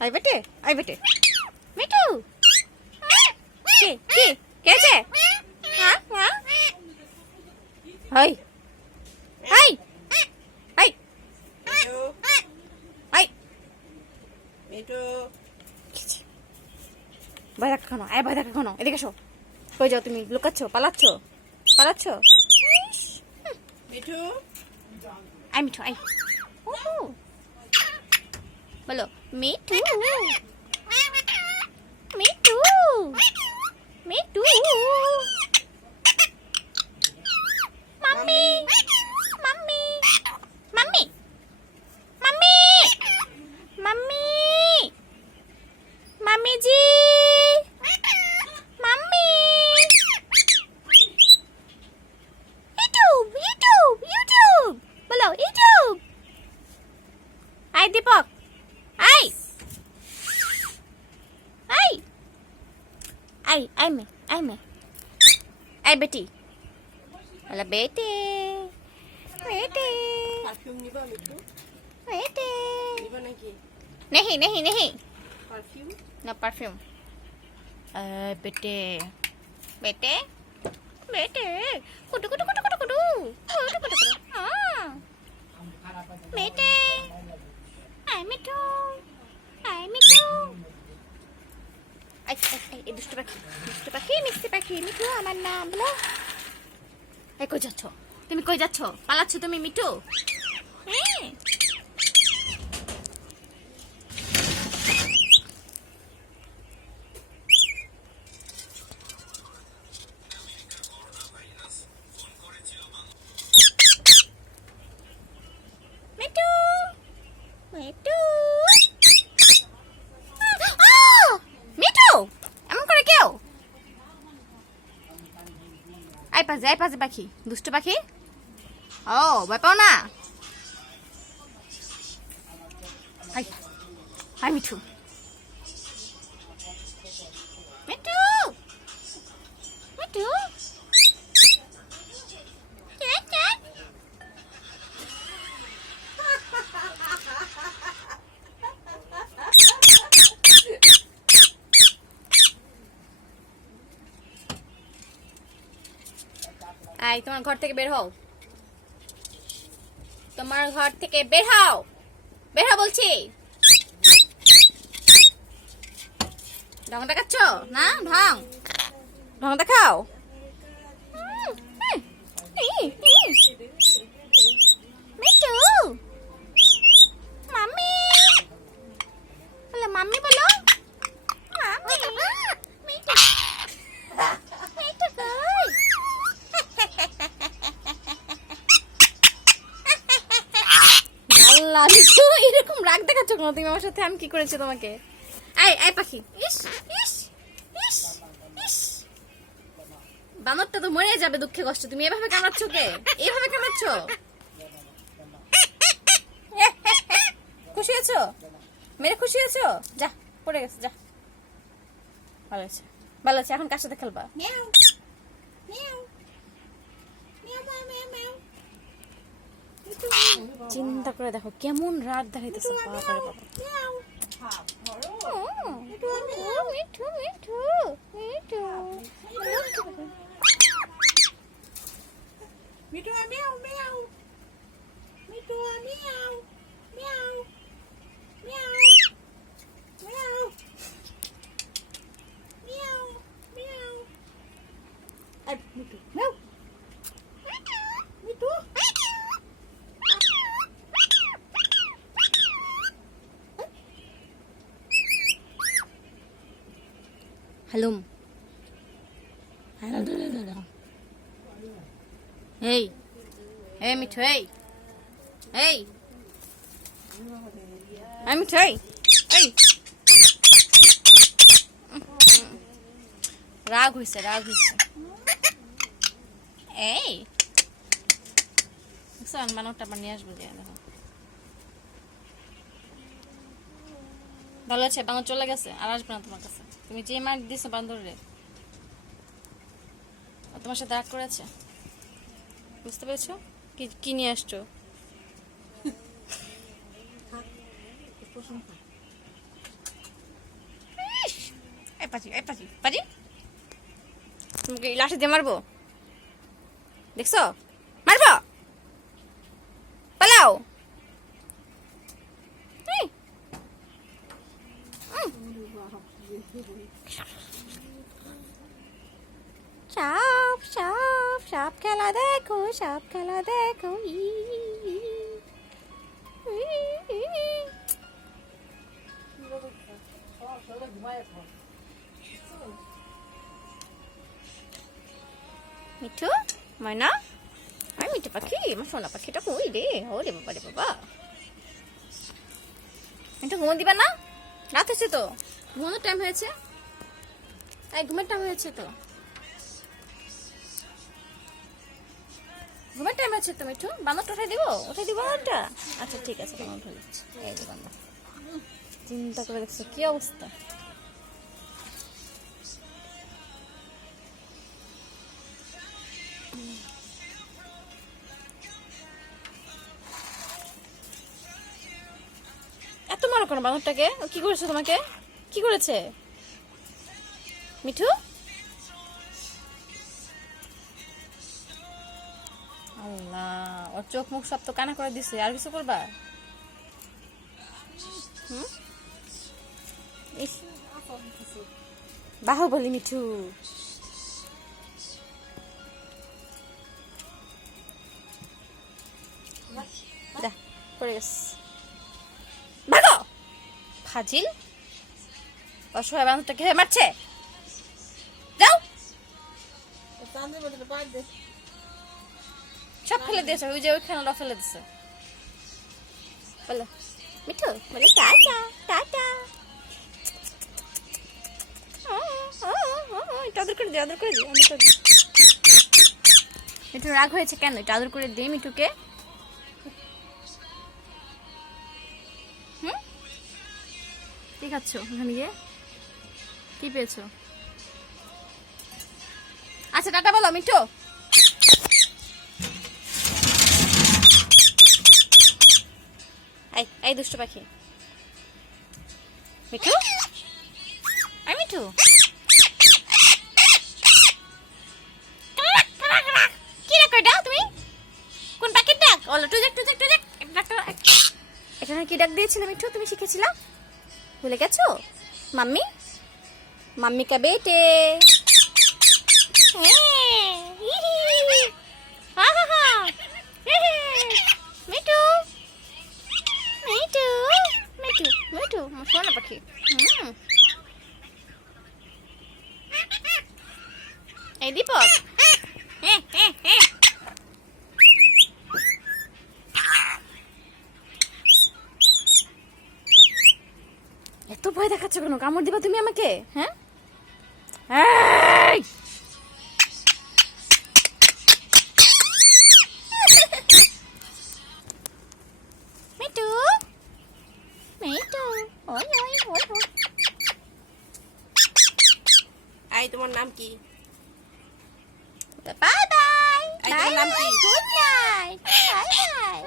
I বেটে মিঠু কি কে আছে হ্যাঁ হ্যাঁ high high high high Mithu ভয় দেখা কেন ভয় দেখা কেন এদিকে এসো কই যাও তুমি লুকাচ্ছ পালাচ্ছ মিঠু আই মিঠু আই বলো Mithu Mithu Mithu mummy mummy mummy mummy mummy mummy জি মাম্মি ইউটিউব বলো ইউটিউব আই দীপক আই मैं आई बेटी वाला बेटे बेटे परफ्यूम निबा मिठू बेटे निबा नाকি नहीं परफ्यूम ना परफ्यूम बेटे बेटे बेटे कुटु कुटु कुटु कुटु कुटु कुटु कुटु कुटु हां बेटे आई मिठू এই দুষ্টু পাখি মিষ্টি পাখি মিঠু আমার নাম বলো এই কই যাচ্ছ তুমি কই যাচ্ছ পালাচ্ছ তুমি মিঠু মিঠু মিঠু आई पाजे पाखी दुष्ट पाखी ओ भय पाओ ना हाय हाय मिठू मिठू मिठू आई तुम्हार घर থেকে বের হও তোমার ঘর থেকে বের হও বলছি ঢং দেখাচ্ছ না ঢং দেখাও মিঠু মাম্মি বলো মাম্মি বলো মাম্মি মিঠু মিঠু কই মিঠু এরকম রাগ দেখাচ্ছ কেন তুমি আমার সাথে আমি কি করেছি তোমাকে আই পাখি ইস ইস ইস ইস বানরটা তো মরে যাবে দুঃখে কষ্ট তুমি এভাবে কামড়াচ্ছ কে এইভাবে কামড়াচ্ছ খুশি আছো মেরে খুশি আছো যা পড়ে গেছে যা ভালো আছে এখন কার সাথে খেলবা মিয়াও মিয়াও মিয়াও মিয়াও মিয়াও চিন্তা করে দেখো কেমন রাগ দেখাইতেছে বাবারে বাবা মিঠু মিঠু মিঠু মিঠু মিঠু মিয়াও মিয়াও মিঠু মিয়াও মিয়াও মিয়াও মিয়াও মিয়াও মিয়াও আই মিঠু মিয়াও মিঠু হালুম এই এই মিঠু এই মিঠু এই রাগ হইছে এই বানরটা বানিয়ে আসবো যে দেখো ভালো আছে বানর চলে গেছে আর আসবে না তোমার কাছে তুমি যে মার দিছো বান্দরে তোমার সাথে রাগ করেছে বুঝতে পেরেছো কি নিয়ে আসছো পাজি পাজি তোমাকে এই লাঠি দিয়ে মারবো, দেখছো? মারবো, পালাও। সাপ সাপ সাপ খেলা দেখো, সাপ খেলা দেখো। মিঠু, ময়না, আমি মিঠু পাখি, আমার সোনা পাখিটা কই রে? ওরে বাবা রে বাবা, একটু ঘুমো দিবা না? রাত হয়েছে তো, ঘুমানোর টাইম হয়েছে। এই ঘুমের টাইম হয়েছে তো, ঘুমের টাইম হয়েছে তো মিঠু। বানরটা উঠাই দিব বানরটা? আচ্ছা ঠিক আছে, বানর উঠে দিচ্ছি। এই যে বানর, চিন্তা করে দেখছো কি অবস্থা। এত মারো কেন বানরটাকে? ও কি করেছে তোমাকে? কি করেছে মিঠু? আল্লাহ, ওর চোখ মুখ সব তো কানা করে দিছে, আর কিছু করবা? বাহুবলী মিঠু। যা, পড়ে গেছে। ভাগো ফাজিল, অসহায় বান্ধবটাকে মারছে। যাও, সব ফেলে দিয়েছে, ওই যে ওই খেলাটা ফেলে দিছে। বলো মিঠু, বলে টাটা টাটা। আদর করে দে, আদর করে দে, আদর করে দে। মিঠু রাগ হয়েছে কেন? এটা আদর করে দে মিঠুকে। কি খাচ্ছ ওখানে গিয়ে? কি পেয়েছো? আচ্ছা টাটা বলো মিঠু। এই দুষ্ট পাখি মিঠু, আই মিঠু, কি ডাক এটা? তুমি কোন পাখির ডাক? ওলা টুজাক টুজাক টুজাক এটা কি ডাক দিয়েছিলে মিঠু? তুমি শিখেছিলা? ভুলে গেছো? মাম্মি, মাম্মি কা বেটে। মিঠু মিঠু মিঠু মিঠু, আমার সোনা পাখি। এই দীপক, এত ভয় দেখাচ্ছ কেন? কামড় দিবা তুমি আমাকে? হ্যাঁ, মিঠু মিঠু, ওই ওই ওই ওই। এই তোমার নাম কি? বাই বাই, তোমার নাম কি? Good night, bye bye.